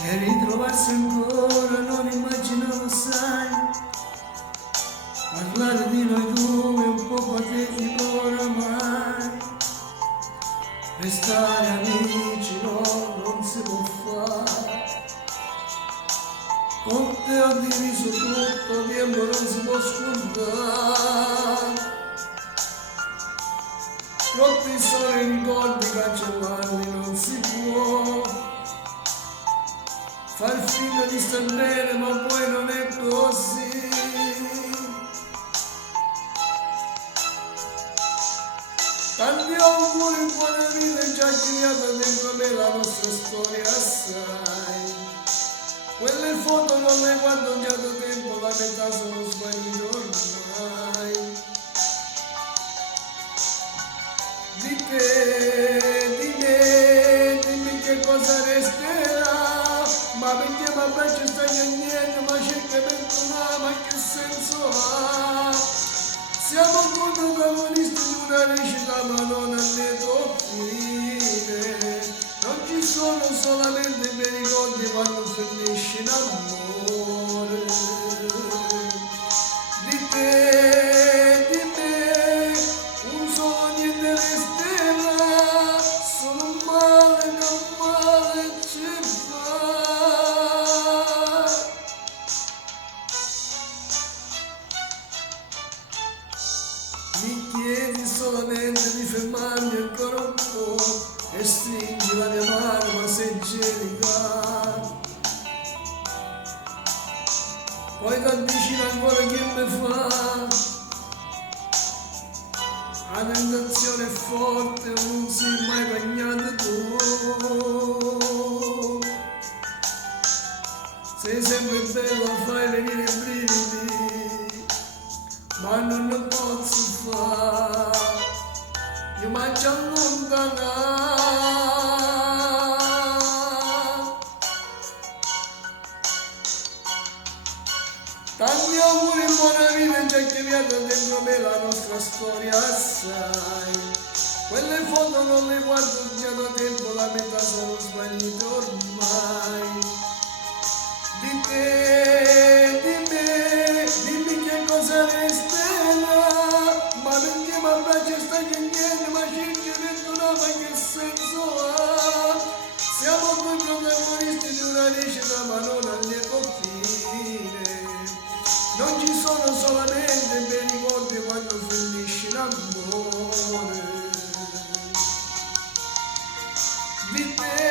E ritrovarsi ancora non immaginavo, sai, parlare di noi due è un po' patetico oramai, restare amici no, non si può fare, con te ho diviso tutto, tempo non si può scordare, troppi sono i ricordi, cancellarli non si può. Far finta di star bene ma poi non è così. Tanti auguri, buona vita, è già creata dentro me la nostra storia assai. Quelle foto non le guardo già da tempo, la metà sono sbagliate ormai. Di te, di me, dimmi che cosa resterà. Ma perché papà ci stai a niente, ma c'è che perdonare, ma che senso ha? Siamo protagonisti di una recita ma non a lieto fine. Non ci sono solamente i miei ricordi quando finisce in amore. Di te, di me, un solo niente resterà, solo un male che un male ci fa. Mi chiedi solamente di fermarmi ancora un po' e stringi la mia mano ma sei gelida. Poi ti avvicina ancora che mi fa. La tentazione è forte, non sei mai bagnato tu. Sei sempre bella, fai venire i brividi, ma non ne posso fare, io mangio allontanare. Tanti auguri, buona vita, già chiamata dentro me la nostra storia assai. Quelle foto non le guardo già da tempo, la metà sono svanite ormai. Di te, di me, dimmi che cosa resterà, ma perché mamma ci sta che niente, ma c'è che perdona, ma che senso ha? Siamo due protagonisti di una recita ma non a lieto fine. Non ci sono solamente i bei ricordi quando finisce l'amore. Di te